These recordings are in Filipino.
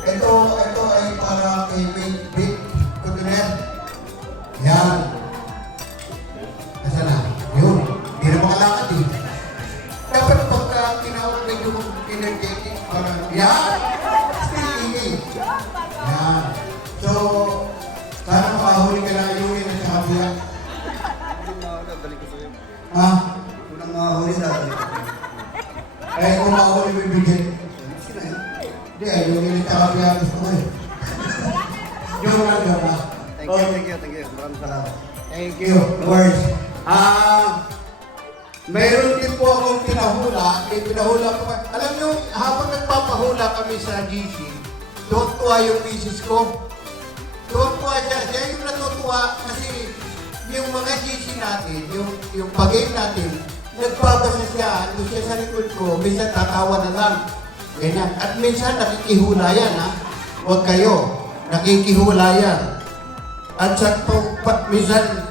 Ito ay para kay Vic Cotoner. Yan. Nasaan na? Yun. Hindi na makalakad eh. Dapat pagka tinawag medyo energetic, parang, yan! Still yan. So, sana makahuli ka lang yung yun sa kabila. Ha? Unang mahuli na. Eh, kung makahuli mo ibigay. Hindi, yung yun sa kabila gusto ko eh. Joke lang, joke lang. Thank you. Maraming salamat. Thank you. Words. Mayroon din po akong pinahula. Pinahula ko pa. Alam nyo, habang nagpapahula kami sa GC, tuwa yung misis ko. Tuwa siya. Siya yung natutuwa kasi yung mga GC natin, yung pag-game natin, nagpapasa siya. Doon siya sa likod ko. Minsan tatawa na lang. Ganyan. At minsan nakikihula yan, ha? Huwag kayo. Nakikihula yan. At sa minsan,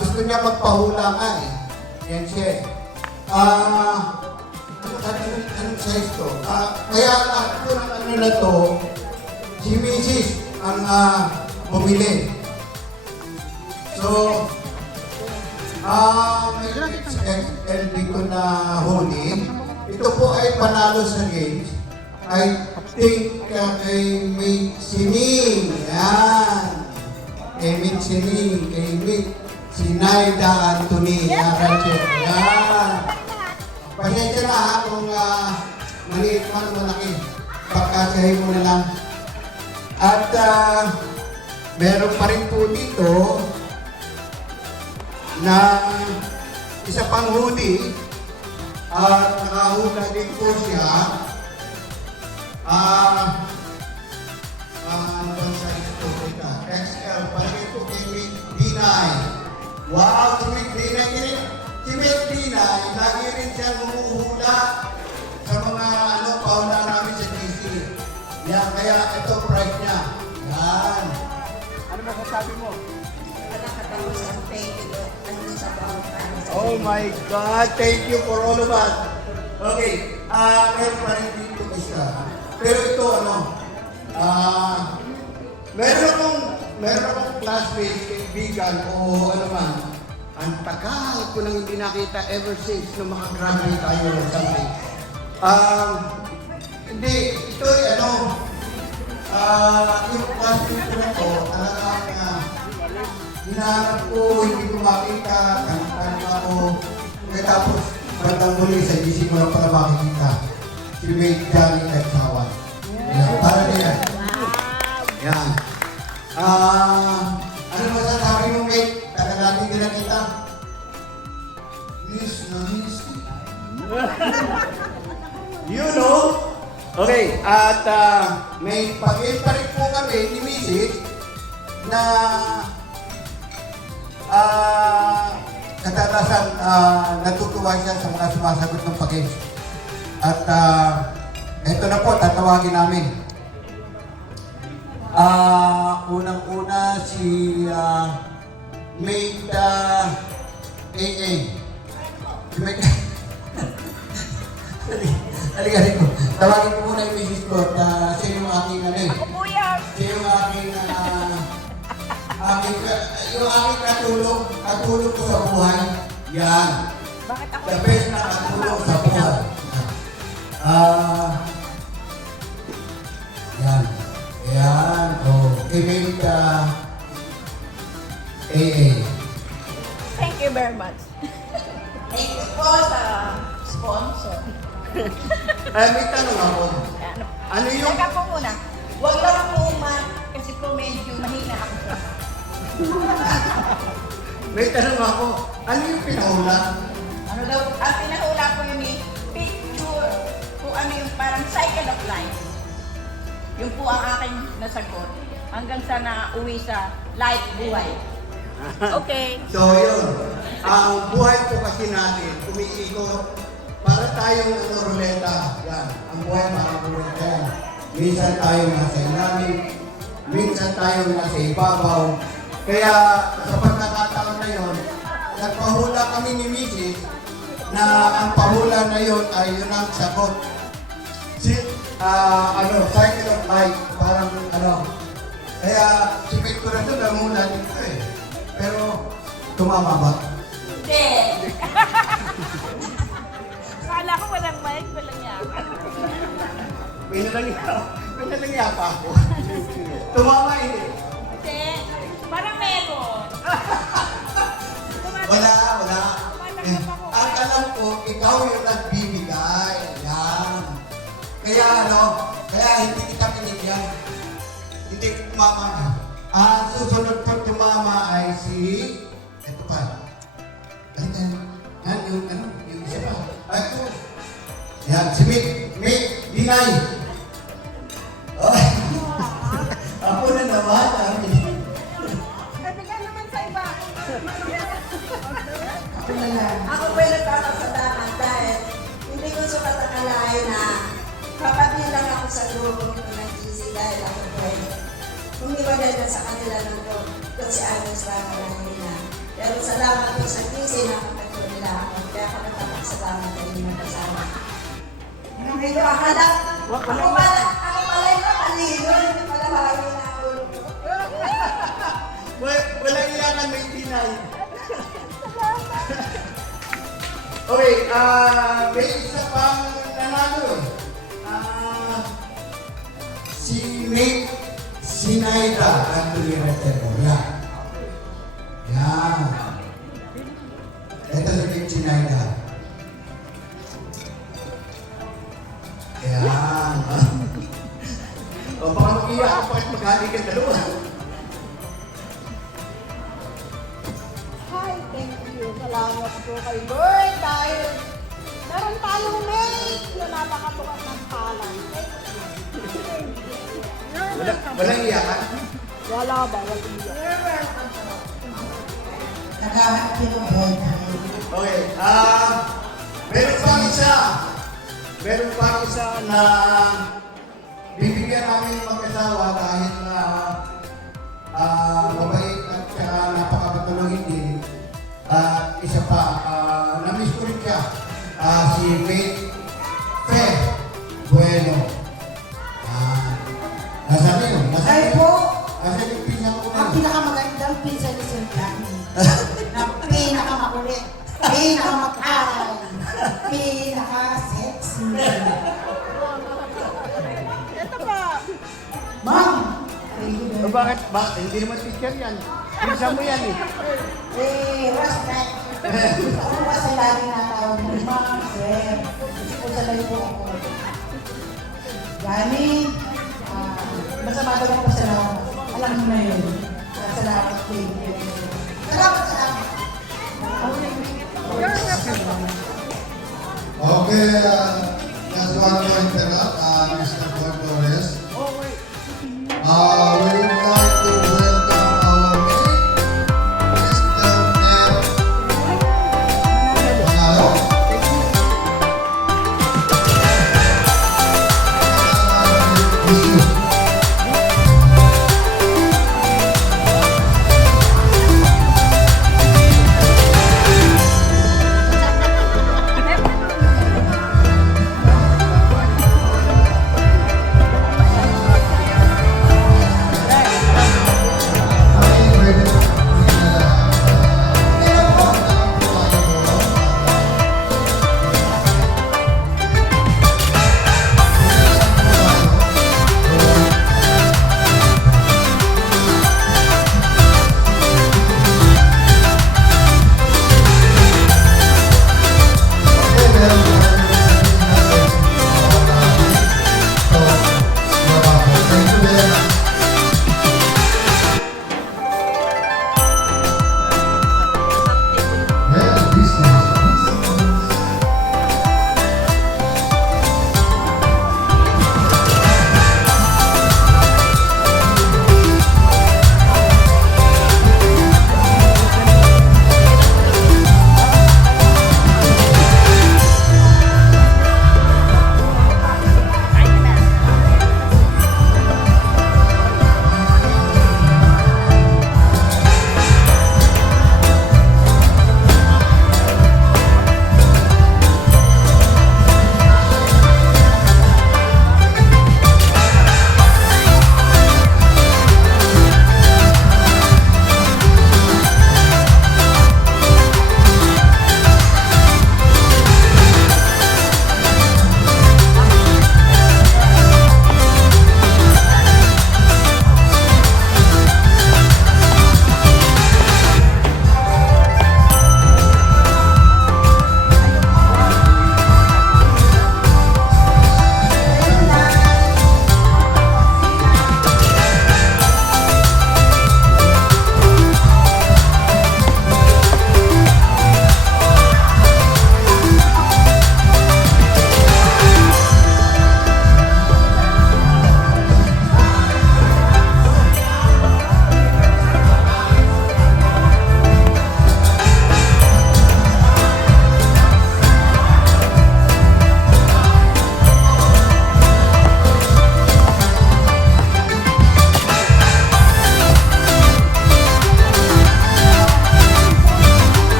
gusto niya magpahula nga eh. Yan siya eh. Anong size to? Kaya lahat po ng ano na to, si Mrs. ang bumili. So, may XL dito na huli. Ito po ay panalo sa games. I think kay Mick Sining. Yan. Kay Mick Sining. Kay Mick Sinaida Antonia Rachel. Yan. Pasensya na ha kung maliit man o malaki. Pagkasahin mo na lang. At meron pa rin po dito na isa pang hoodie. At nakahula din po siya. Ano bang size po ito? XL. Pagkain po kay Mick D9. Wow! Si Mick D9 rin. Si Mick D9, lagi rin siya humuhula sa mga pauna namin sa GC. Yan, kaya ito price niya. Yan. Ano masasabi mo? Thank you. Oh my God! Thank you for all of us. Okay, meron pa rin dito isa. Pero ito meron akong classmate, kaibigan o ano man. Ang tagal ko nang hindi nakita ever since nung makagraduate tayo or something. Hindi, ito ay yung classmate ko na to, talagang hinahanap ko, hindi ko makita, tanong ako. Kaya tapos, bandang muli sa GC ko lang pala makikita. Si Mate Johnny Nagsawan. Yan, para nila. Yan. Ano masasabi mo, Mate? Tagal natin din nakita. Miss na miss. You know? Okay, at may pag-in pa rin po kami ni Mrs. na kadalasan natutuwa siya sa mga sumasagot ng pag-in. At ito na po, tatawagin namin. Unang-una si Mate AA. Si Mate... Halika rin ko. Tawagin ko muna yung misis ko at siya yung aking Ako po yan. siya yung aking katulong ko sa buhay. Yan. Bakit ako? The best na katulong sa buhay. Yan. Yan. Okay, Mate AA. Thank you very much. Thank you po sa sponsor. May tanong ako. Ano yung... Teka po muna. Huwag lang po kasi po medyo mahina ako siya. May tanong ako. Ano yung pinahula? Ano daw? Ang pinahula ko yun picture. Kung ano yung parang cycle of life. Yung po ang aking nasagot. Hanggang sa nauwi sa life buhay. Okay. So yun, ang buhay po kasi natin, umiikot, para tayong ruleta. Yan, ang buhay parang ruleta yan. Minsan tayo nasa ilalim, minsan tayo nasa ibabaw. Kaya sa pagkakataon na yun, nagpahula kami ni Mrs. na ang pahula na yun ay yun ang sagot. cycle of life, parang kaya si Pete Corazon namuna dito eh. Pero, tumama ba? Hindi. Kala ko walang mic, walang yaka. Pinalangya pa ako. Tumama eh. Hindi. Parang meron. Wala. Ang alam ko, ikaw yung nagbibigay. Yan. Kaya kaya hindi kita pinigyan. Hindi ko tumama. Ang susunod po tumama ay ito pa. Yung isa pa. Ay, ito. Yan, si Mick, Dinay. Oh. Ako na naman. Nabigyan naman sa iba. Ako po yung nagpapasalamat dahil hindi ko sukat akalain na kapabilang ako sa grupo nito ng GC dahil ako po ay humiwalay na sa kanila ng grupo si Agnes Ramalahin na. Pero salamat po sa GC na kapatid nila ako. Kaya ako nagpapasalamat sa inyo kasama. Hindi ko akala, ako pala yung matalino, hindi pala hawin na ako. Wala iyakan may Dinay. Okay, may isa pang nanalo. Si Mick Sinaida Anthony Retero. Yan. Ito si Mick Sinaida. Yan. O, baka mag-iyak ako at maghali ka dalawa. Hi, thank you. Salamat po kay Lord dahil meron tayong mate na napakatuwad ng talang. Walang iyakan. Wala ba? Walang iyak. Naghahanap ko ng boyfriend. Okay, meron pang isa na bibigyan namin ng mag-asawa dahil na mabait at saka napakapatulungin din. Isa pa, na-miss ko rin siya, si Faith Fe Bueno. Nasaan yun? Ay po, Nasaan yung pinsan ko ang na? pinakamagandang pinsan ni Sir Danny. Na pinakamakulit, pinakamataray, pinaka-sexy. Ito pa. Ma'am! Bakit? Hindi naman teacher yan. Pinsan mo yan eh. Respect. Ako kasi lagi natawag mo, Ma'am, Sir. Kasi po sa layo po ako. Danny, masama daw po sa lahat. Alam mo na yun. Salamat po. Salamat. Okay, just one more interrupt, Mr. Juan Torres. We would like to welcome our mate, Mr. F. Pangalo.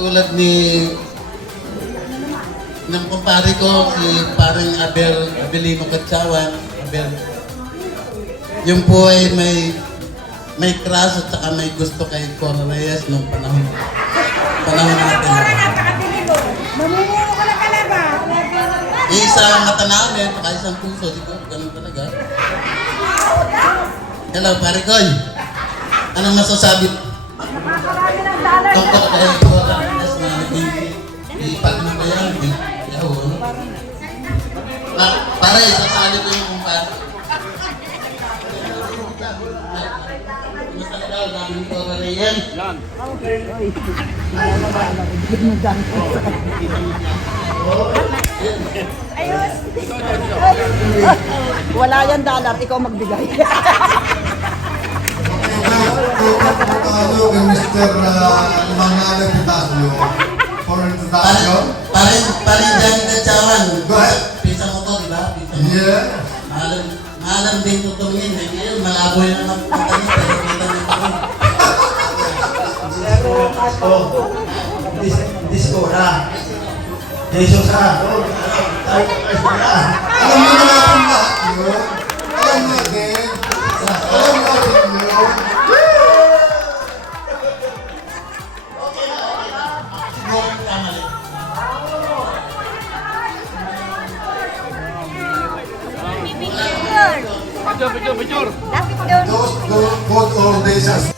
katulad ni ng kumpare ko, si parang Abelino Katsawan, Abel. Yung po ay may crush at saka may gusto kay Cora Reyes nung panahon natin. Namumuro ka na talaga. Isang mata namin, saka isang puso, siguro, ganun talaga. Hello, pare Koy. Anong masasabi Nakakarami ng dollar. tungkol kay Cora Reyes na ipag na ba yan? Yaw, pare, sasali ko yung kumpare. Masalaw namin Cora Reyes. Yan. Ayos! Wala yan dollar, ikaw magbigay. Tayo kay Mr. Manalo Pitasio for introduction. Pare Johnny Katsawan. Go ahead. Pizza mo to, di ba? Pizza mo. Yeah. Mahalang din tutungin. Eh, ngayon, malabo yun ang magpunta niya. Pero kita niyo ito. Disco na. Jesus na. Alam mo na natin lahat yun. Alam natin. Alam natin